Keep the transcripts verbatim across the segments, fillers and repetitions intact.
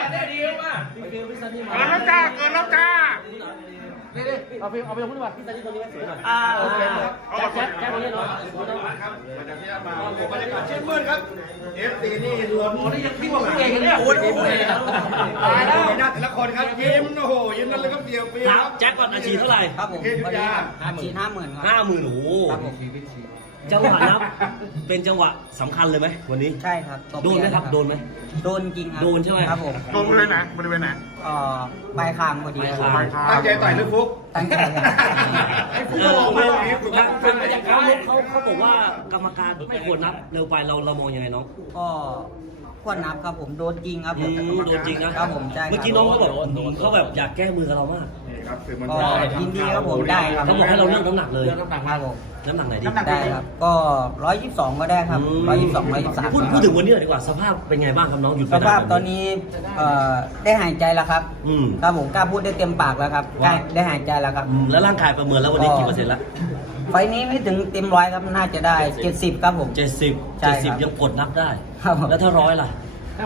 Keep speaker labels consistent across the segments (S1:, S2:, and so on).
S1: ได้ดีมาก
S2: ฟิลพี่ซันนี่มา
S3: เกินแล้วจ้าเกินแล้วจ้า
S2: นี่นี่เอาไปเอาไปพูดดีกว่าพี่ซันนี่คนนี้สวยหน่อย
S1: อ่าโอเค
S2: แจ็คแจ็คแจ็คคนนี้เนาะ
S3: ครับมาจากที่มาบรรยากาศชื่นมื่นครับเอฟซีนี่ล้น
S1: โอ้ยยังพี่ว่าเก่งเนี่ย
S3: โอ้ยโอ้ยตายแล้วหน้าแต่ละคนครับยิ้มโอ้โหยิ้มนั่นเลยครับเดียวปี
S1: ครับแจ็คก่อนอาชีพเท่าไหร่
S4: ครับผม
S3: เทพยุทธยา
S4: อาชีพห้าหมื่นครับ
S1: ห้าหมื่นโอ้โห
S4: ครับผม
S1: จังหวะนับเป็นจังหวะสำคัญเลยไหมวันนี้
S4: ใช่ครับต
S1: โดนไหมครับโดนไหม
S4: โดนจริงครับ
S1: โดนใช่ไหม
S4: ครับผม
S3: ลงเลยนะบริเวณไหน
S4: เอ่อปลายคางพอดีครับ
S3: ตั้งใจต่อยหรือฟุก
S4: ตั้งใจครับ
S3: ไอ้ฟุก
S1: เอ
S3: ก็
S1: อ
S3: ลง
S1: ไม่
S3: ไม่
S1: ไม่
S3: ไหว
S1: ฟังมาจากเขาเขาเขาบอกว่ากรรมการไม่ควรนับเร็วไปเราเรามองยังไงน้อง
S4: ก็ควรนับครับผมโดนจริงครับผม
S1: อืมโดนจริงนะครับ
S4: ผมใช่ครับ
S1: เมื่อกี้น้องเขาบอกเขาแบบอยากแก้มือกับเรามาก
S3: นี่ครับสื่อมวล
S4: ก็
S3: ชน
S4: ยินดีครับผมได้ครับ
S1: เขาบอกให้เราเลือกน้ำหนักเลย
S4: ครับผม
S1: น้ำหนักไหนดี
S4: ได้ครับก็ร้อยยี่สิบสองก็ได้ครับร้อยยี่สิบสองร้อยยี่สิบสาม
S1: พูดพูดถึงวันนี้หน่อยดีกว่าสภาพเป็นไงบ้างครับน้องหยุด
S4: ส
S1: ไปนน
S4: ภาพตอนนี้เอ่อได้หายใจแล้วครับ
S1: อืม
S4: ครับผมกล้าพูดได้เต็มปากแล้วครับได้ได้หายใจแล้วครับ
S1: อืมแล้วร่างกายประเมินแล้ววันนี้กี่เปอร์เซ็นต์ละ
S4: ไฟล์นี้ไม่ถึงเต็มร้อยครับน่าจะได้เจ็ดสิบครับผม
S1: เจ็ดสิบ
S4: ใช่
S1: เจ็ด
S4: ค
S1: สิบ
S4: รับ
S1: ยังกดนับได้
S4: ครับผม
S1: แล้วถ้าร้อยล่ะ
S4: ก็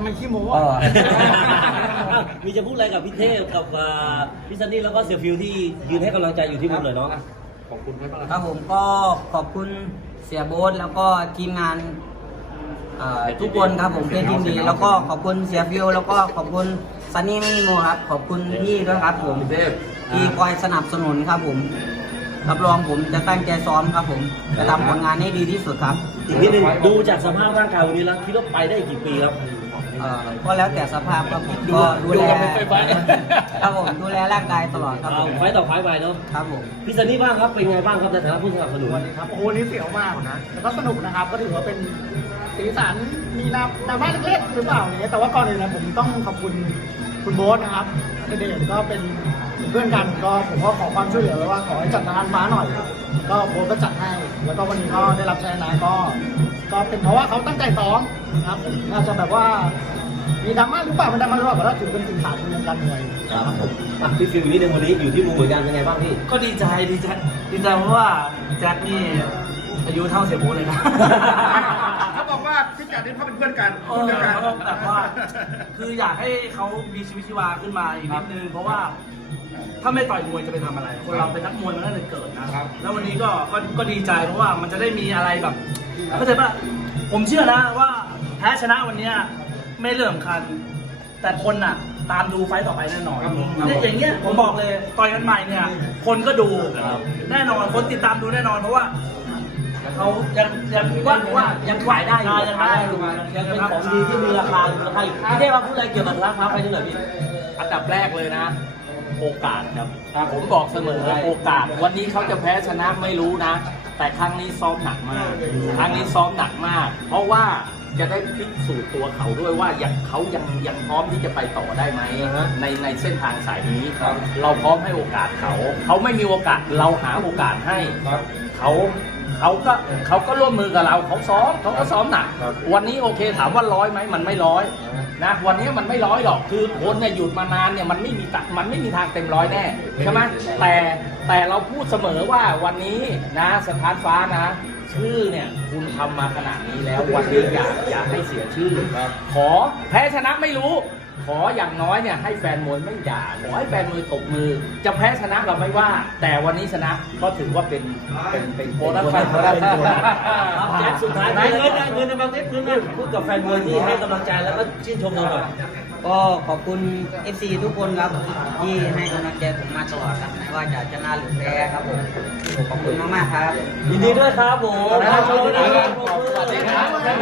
S1: มีจะพูดอะไรกับพี่เทพกับอ่าพี่ซันนี่แล้วก็เสี่ยฟิวที่ยืนให้กำลังใจอยู่ที่มุมเลยน้อง
S4: ครับผมก็ขอบคุณเสียโบ๊ทแล้วก็ทีมงานเอ่อทุกคนครับผมเป็นทีมดีแล้วก็ขอบคุณเสียฟิวแล้วก็ขอบคุณซันนี่ไม่มีโมครับขอบคุณพี่ด้วยครับผมที่คอยสนับสนุนครับผมรับรองผมจะตั้งใจซ้อมครับผมจะทำผลงานให้ดีที่สุดครับ
S1: อีกนิดนึงดูจากสภาพร่างกายวันนี้แล้วคิดว่าไปได้อีกกี่ปีครับ
S4: เอ่อก็แล้วแต่สภาพครับผมก็ดูแลครับผมดูแลร่างกายตลอดครับผ
S1: เอา
S4: ม
S1: ไฟต์ต่อไฟต์ไปเนาะ
S4: ครับผม
S1: พี่ซันนี่บ้างครับเป็นไงบ้างครับในฐานะผู้สนับสนุน
S5: ครับโอ้โหนี่เสียวมากนะแต่ก็สนุกนะครับ ก็ถือว่าเป็นสีสันมีน้ำน้ำบ้านเล็กๆหรือเปล่าเนี่ยแต่ว่าก่อนอื่นนะผมต้องขอบคุณคุณโบ๊ทนะครับเดชก็เป็นเพื่อนกันก็ผมก็ขอความช่วยเหลือไว้ว่าขอให้จัดงานฟ้าหน่อย ก็โบ๊ทก็จัดให้แล้วก็วันนี้ก็ได้รับชัยชนะก็ ก็เป็นเพราะว่าเขาตั้งใจซ้อมนะครับผมอาจจะแบบว่ามีดราม่าหรือเปล่าไม่ดราม่าหรือเปล่าแต่ว่าถือเป็นสีสันในวงการมวยครับผม
S1: อ่ะพี่ฟิวอีกนิดนึงวันนี้อยู่ที่มุมเหมือนกันเป็นไงบ้างพี่
S6: ก็ดีใจดีใจดีใจเพราะว่าแจ็คนี่อายุเท่าเสียโบ๊ทเลยนะ
S3: เขาบอกว่าพิกัดนี้เขาเป็นเพื่อนกัน
S6: เอ
S3: เพื่อน
S6: อ
S3: กัน
S6: แบบว่าคืออยากให้เขามีชีวิตชีวาขึ้นมาอีกนิดนึงเพราะว่าถ้าไม่ต่อยมวยจะไปทำอะไร คนเราเป็นนักมวยมันตั้งแต่เกิดนะแล้ววันนี้ก็ก็ก็ดีใจเพราะว่ามันจะได้มีอะไรแบบเข้าใจป่ะผมเชื่อนะว่าแพ้ชนะวันเนี้ยไม่เรื่องสำคัญ แต่คนน่ะตามดูไฟต์ต่อไปแน่นอนเนี่ยอย่างเงี้ยผมบอกเลยต่อยกันใหม่เนี่ย คนก็ดูแน่นอนคนติดตามดูแน่นอนเพราะว่าเขายังยังว่าว่ายังขายได้อยู่ยังได้อยู่
S1: ยังเป็นของดีที่มีราคาอยู่ราคาอยู่พี่เทพมาพูดอะไรเกี่ยวกับราคาไฟนี่หน่อยพี่
S7: อันดับแรกเลยนะ โอกาสครับผมบอกเสมอโอกาส วันนี้เขาจะแพ้ชนะไม่รู้นะ แต่ครั้งนี้ซ้อมหนักมาก ครั้งนี้ซ้อมหนักมาก เพราะว่าจะได้พิสูจน์ตัวเขาด้วยว่ายังเขายังยังพร้อมที่จะไปต่อได้ไหมในในเส้นทางสายนี้เราพร้อมให้โอกาสเขา เขาไม่มีโอกาสเราหาโอกาสให้เขาเขาก็เขาก็ร่วมมือกับเราเขาซ้อมเขาก็ซ้อมหนัก วันนี้โอเคถามว่าร้อยไหมมันไม่ร้อยนะวันนี้มันไม่ร้อยหรอกคือคนเนี่ยหยุดมานานเนี่ยมันไม่มีตัมันไม่มีทางเต็มร้อยแน่ใช่ไหมแต่แต่เราพูดเสมอว่าวันนี้นะสถานฟ้านะ ชื่อเนี่ยคุณทำมาขนาดนี้แล้ววันนี้อย่าอย่าให้เสียชื่อขอแพ้ชนะไม่รู้ ขออย่างน้อยเนี่ยให้แฟนมวยไม่ด่าขอให้แฟนมวยตบมือ จะแพ้ชนะเราไม่ว่า แต่วันนี้ชนะก็ถือว่าเป็นเป็นเป็นโบนัสไปเป็นโบนัส
S1: ครับแจ็คสุดท้ายได้เงินได้เงินในบางเทปคืนนะพูดกับแฟนมวยที่ให้กำลังใจแล้วก็ชื่นชมเราหน่อย
S4: ก็ขอบคุณ เอฟ ซี ทุกคนครับที่ให้กำลังใจผมมาตลอดครับไม่ว่าจะชนะหรือแพ้ครับผมขอบคุณมากๆครับ
S1: ยินดีด้วยครับผมนะครับสวัสดีครับ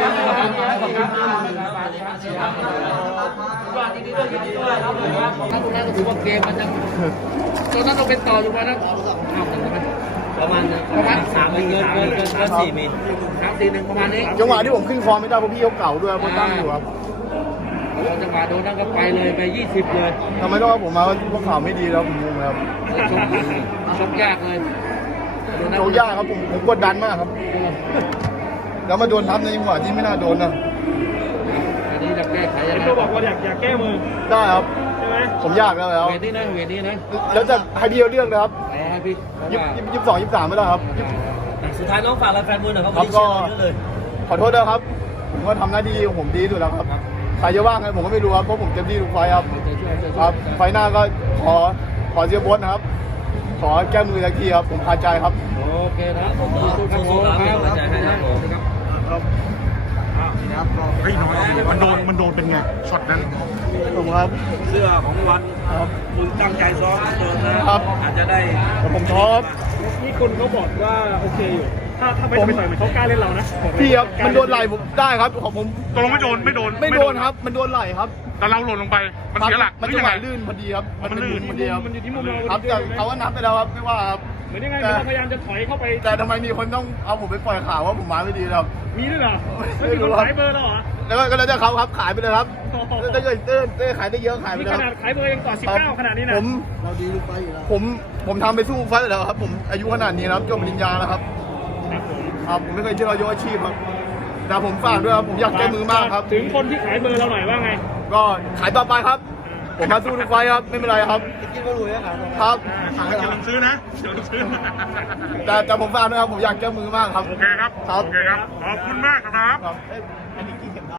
S6: ว่าดีดีด้วยดีด้วยครับผมครับตรงนั้นก็ถือว่าเกมมันยังตอนนั้นเราเป็นต่ออยู่วันนั้นประมาณประมาณสามเงินเงินเงินเงินสี่มีสามสี่หนึ่งประมาณนี้
S5: จังหวะที่ผมขึ้นคอไม่ได้เพราะพี่เขาเก่าด้วยเพราะตั้งอยู่ครับ
S6: จังหวะโดนนั่นก็ไปเลยไปยี่สิบเลย
S5: ทำไมต้องเอาผมมาว่าพวกข่าวไม่ดีแล้วผมงงแล้ว
S6: ชกชกยากเลย
S5: โชว์ยากครับผมผมกดดันมากครับ แล้วมาโดนทับในจังหวะที่ไม่น่าโดนนะ
S6: อันนี้จะแก้ไขยังไง
S5: ก็บอกว่าอยากอยากแก้มือได้ครับใช่ไหมผมยากแล้วแล้ว
S6: เวทนี้นะเวทนี้นะ
S5: แล้วจะให้พี่เอาเรื่องนะครับ
S6: อ๋อให้พี่
S5: ยี่สิบยี่สิบสองยี่สิบสามไม่ได้ครับ
S1: สุดท้ายน้องฝากอะไรแฟนมวยหน่อยครับ
S5: ครับ
S1: วันนี้
S5: ก็
S1: เชียร์เราเยอะเลย
S5: ขอโทษด้วยครับผมก็ทำหน้าที่ของผมดีที่สุดแล้วครับ
S8: ใครจะว่างไงผมก็ไม่รู้ครับเพราะผมเต็มที่ทุกไฟล์ครับครับไฟล์หน้าก็ขอขอเชียร์โบ๊ทนะครับ ขอแก้มือสักทีครับผมพาใจครับ
S2: โอเคนะ
S1: ผมสู้ๆครับเป็นกำลังใจให้ครับผม
S3: เฮ้ยน้อยมันโดนมันโดนเป็นไงช็อตนั้น
S8: ผมครับ
S6: เสื้อของวัน
S8: ครับ
S6: คุณตั้งใจซ้อมเกินนะครับ อาจจะได้
S8: แต่ผมท้อครับ
S5: นี่คุณเขาบอกว่าโอเคอยู่ ถ้าถ้าไปไปต่อยมันเขากล้าเล่นเรานะ
S8: พี่ครับมันโดนไหล่ผมได้ครับของผม
S3: ตกลงไม่โดนไม่โดน
S8: ไม่โดนครับ มันโดนไหล่ครับ
S3: แต่เราหล่นลงไปมันเสียหลัก
S8: มัน
S3: หรื
S8: จั
S3: อง ยัง
S8: ห
S3: ไง
S8: วะลื่นพอดีครับ
S3: มัน
S8: เป็น
S3: ลื่
S8: ลื่
S3: น
S8: นพอดีครับ
S5: มันอยู่ที่มุมเรา
S8: ครับแต่เขาว่านับไปแล้วครับไม่ว่าครับ
S5: เหมือนยังไงเราพยายามจะถอยเข้าไป
S8: แต่ทำไมมีคนต้องเอาผมไปปล่อยข่าวว่าผมมาไม่ดีครับ
S5: มีด้วยเหรอ
S8: ไม่
S5: ไม่
S8: รู้
S5: มีคน
S8: ครับ
S5: ขายเบอร์เราเหรอ
S8: แล้วก็ก็แล้วแต่เขาครับขายไปเลยครับ
S5: โอ้โห
S8: ถ้าเกิดเต้เต้ขายได้เยอะขายไป
S5: นี่
S8: เลย
S5: ข
S8: ค
S5: นา
S8: รั
S5: ด
S8: บ
S5: ขายเบอร์ยังต่อสิบเก้าขนาดนี้นะ
S8: ผมผมผมทำไปสู้ไฟต์อยู่แล้วครับ ผมอายุขนาดนี้แล้วจบปริญญาแล้วครับ
S5: ครับผม
S8: ครับผมไม่เคยเชื่อเรายกอาชีพครับแต่ผมฝากด้วยครับผมอยากแก้มือมากครับ
S5: ถึงคนที่ขายเบอร์เราหน่อยว่าไง
S8: ก็ขายต่อไปครับ ผมมาสู้ทุกไฟต์ครับไม่เป็นไรครับครับ
S3: เดี๋ยวผมซื้อนะเดี๋ยวผมซื้อ
S8: แต่แต่ผมฝากด้วยครับผมอยากแก้มือมากครับ
S3: โอเคครับ
S8: ครับ
S3: โอเคครับขอบคุณมากครับ
S8: ครับเอ้ยอันนี้กี่เข็มได้